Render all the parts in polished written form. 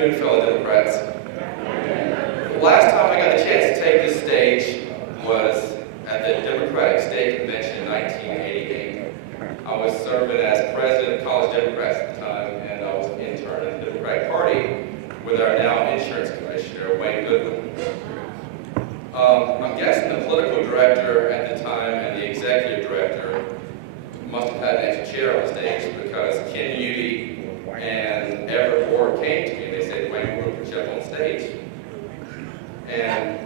afternoon, fellow Democrats. The last time I got the chance to take this stage was at the Democratic State Convention in 1988. I was serving as president of College Democrats at the time, and I was an intern in the Democratic Party with our now insurance commissioner, Duane. I'm guessing the political director at the time and the executive director must have had an extra chair on the stage because Ken Udy and Everett Ward came to me and they said, Duane, we're going to put you up on stage. And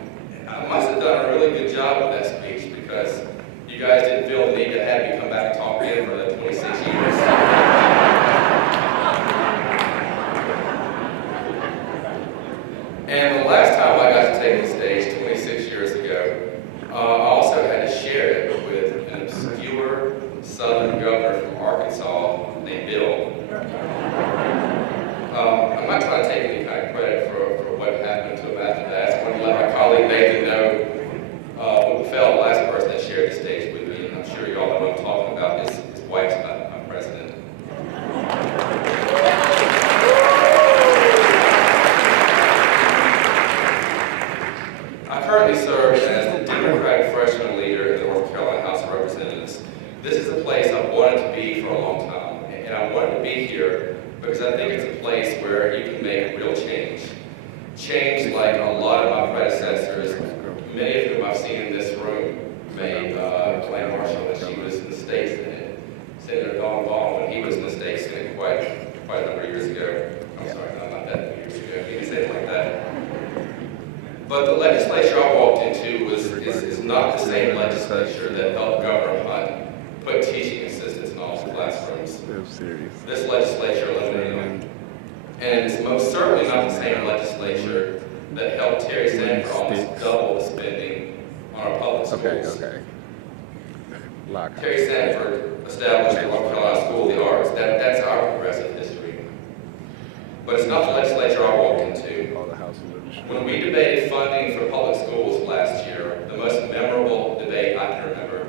I must have done a really good job of that speech because you guys didn't feel the need to have me come back and talk again for the 26 years. And the last time I got to take the stage, 26 years ago, I also had to share it with an obscure Southern governor from Arkansas named Bill. I'm not trying to take any kind of credit for what happened to him after that. I want to let my colleague Nathan know who fell the last person that shared the stage with me. And I'm sure you all know what I'm talking about. His wife's my president. I currently serve as the Democratic freshman leader in the North Carolina House of Representatives. This is a place I've wanted to be for a long time, and I wanted to be here because I think it's a place where you can make real change. Change like a lot of my predecessors, many of whom I've seen in this room, made. Duane Marshall when she was in the State Senate, Senator Don Vaughn when he was in the State Senate quite a number of years ago. I'm sorry, not that many years ago. You can say it like that. But the legislature I walked into is not the same legislature that helped Governor Hunt put teaching assistants in all the classrooms. This legislature eliminated them. And it's most certainly not the same legislature that helped Terry Sanford almost double the spending on our public schools. Terry Sanford established the North Carolina School of the Arts. That's our progressive history. But it's not the legislature I walked into. When we debated funding for public schools last year, the most memorable debate I can remember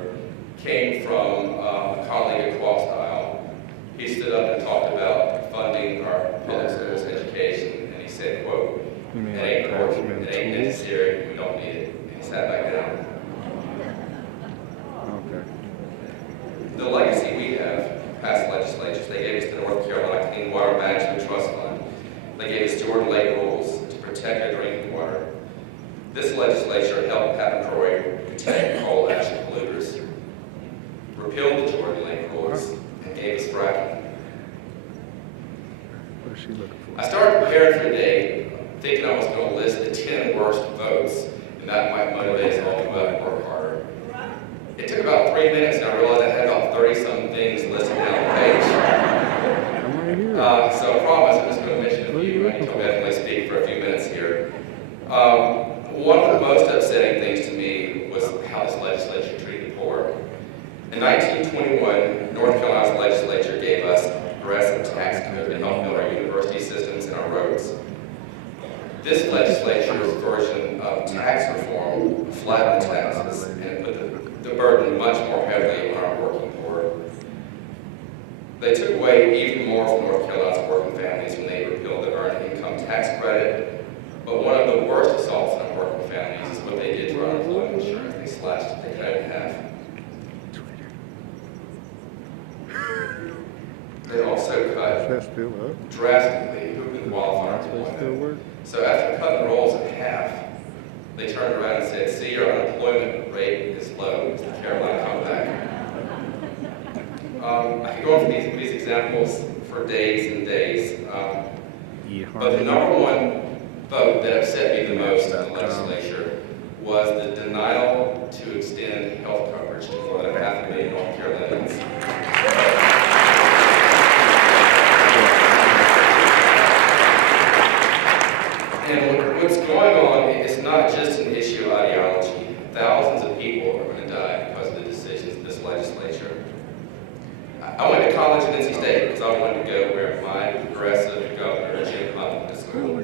came from a colleague across the aisle. He stood up and talked about funding our public schools education, and he said, quote, "It ain't important, it ain't necessary, we don't need it." And he sat back down. The legacy we have, past legislatures, they gave us the North Carolina Clean Water Management Trust Fund. They gave us Jordan Lake rules to protect our drinking water. This legislature helped Pat McCrory protect coal ash polluters, repealed the Jordan Lake rules, and gave us fracking. What is she looking for? I started preparing for today thinking I was going to list the 10 worst votes, and that might motivate us all to go out and work harder. It took about 3 minutes, and I realized I had about 30-something things listed down the page. So I promise I'm just going to mention a few. I can definitely speak for a few minutes here. One of the most upsetting things to me was how this legislature treated the poor. In 1921, North Carolina's legislature gave us a progressive tax code to help build our university systems and our roads. This legislature's version of tax reform flattened the taxes and put the burden much more heavily on our working poor. They took away even more from North Carolina's working families when they repealed the earned income tax credit. But one of the worst assaults on working families is what they did to our unemployment insurance. They slashed it, they cut it in half. They also cut drastically the qualifying employment. So after cutting the rolls in half, they turned around and said, "See, our unemployment rate is low. It's the Carolina comeback." I could go over these examples for days and days. But the number one vote that upset me the most in the legislature was the denial to extend health coverage to more than 500,000 North Carolinians. And what's going on is not just an issue of ideology. Thousands of people are going to die because of the decisions of this legislature. I went to college at NC State because I wanted to go where my progressive governor, Jim Hunt, went to school.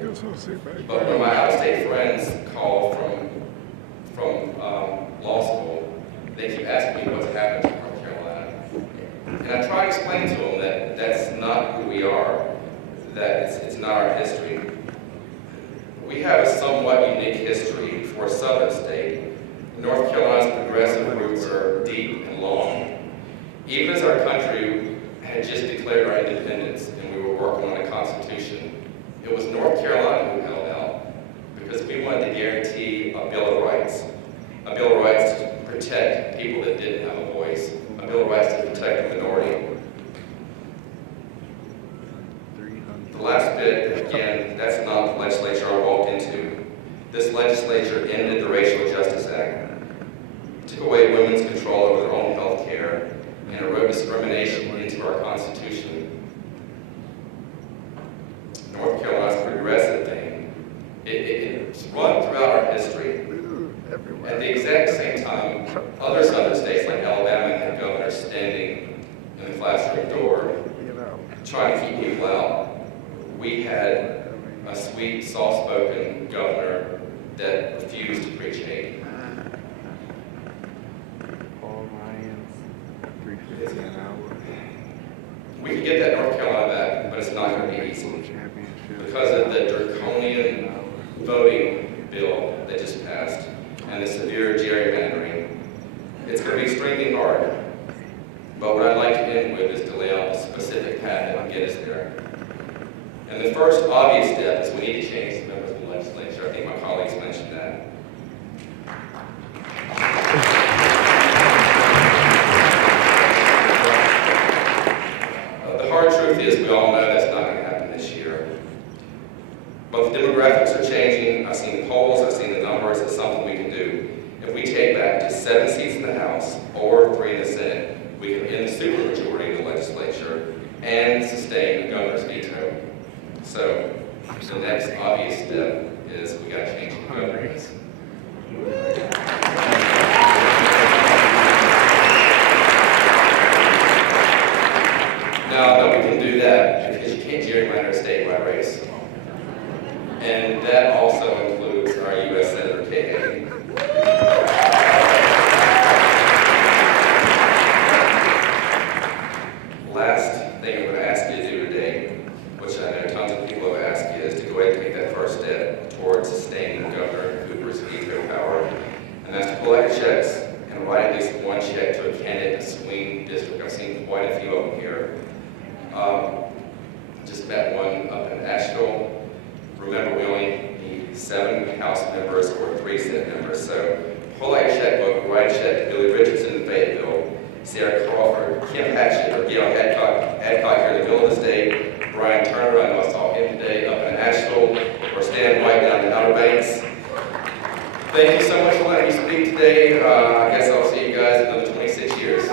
But when my out-of-state friends called from law school, they keep asking me what's happened to North Carolina. And I try to explain to them that that's not who we are, that it's not our history. have a somewhat unique history for a southern state. North Carolina's progressive roots are deep and long. Even as our country had just declared our independence and we were working on a constitution, it was North Carolina who held out because we wanted to guarantee a Bill of Rights. A Bill of Rights to protect people that didn't have a voice. A Bill of Rights to protect the minority. The last bit, again, that's not the legislature I walked into. This legislature ended the Racial Justice Act, took away women's control over their own health care, and it wrote discrimination into our Constitution. North Carolina's progressive thing. It's run throughout our history. At the exact same time, other southern states like Alabama had governors standing in the classroom door trying to keep people out. We had a sweet, soft-spoken governor that refused to preach hate. We can get that North Carolina back, but it's not going to be easy because of the draconian voting bill that just passed and the severe gerrymandering. It's going to be extremely hard, but what I'd like to end with is to lay out a specific path that will get us there. And the first obvious step is we need to change the members of the legislature. I think my colleagues mentioned that. The hard truth is we all know that's not going to happen this year. But the demographics are changing. I've seen the polls, I've seen the numbers. It's something we can do. If we take back to 7 seats in the House or 3 in the Senate, we can end the supermajority of the legislature and sustain the governor's veto. So the next obvious step is we got to change the governance. Now, I know we can do that because you can't gerrymander a statewide race. And that also includes our U.S. Senator Kay. Last thing I'm going to ask you to do today, which I know tons of people have asked you, is to go ahead and take that first step towards sustaining Governor Cooper's veto power. And that's to collect checks and write at least one check to a candidate in a swing district. I've seen quite a few of them here. Just met one up in Asheville. Remember, we only need 7 House members or 3 Senate members. So pull out your checkbook, write a check to Billy Richardson in Fayetteville, Sarah Crawford, Kim Hatchett, or Gail Adcock here in the middle of the state, Brian Turner, I know I saw him today up in Asheville, or Stan White down in Outer Banks. Thank you so much for letting me speak today. I guess I'll see you guys in another 26 years.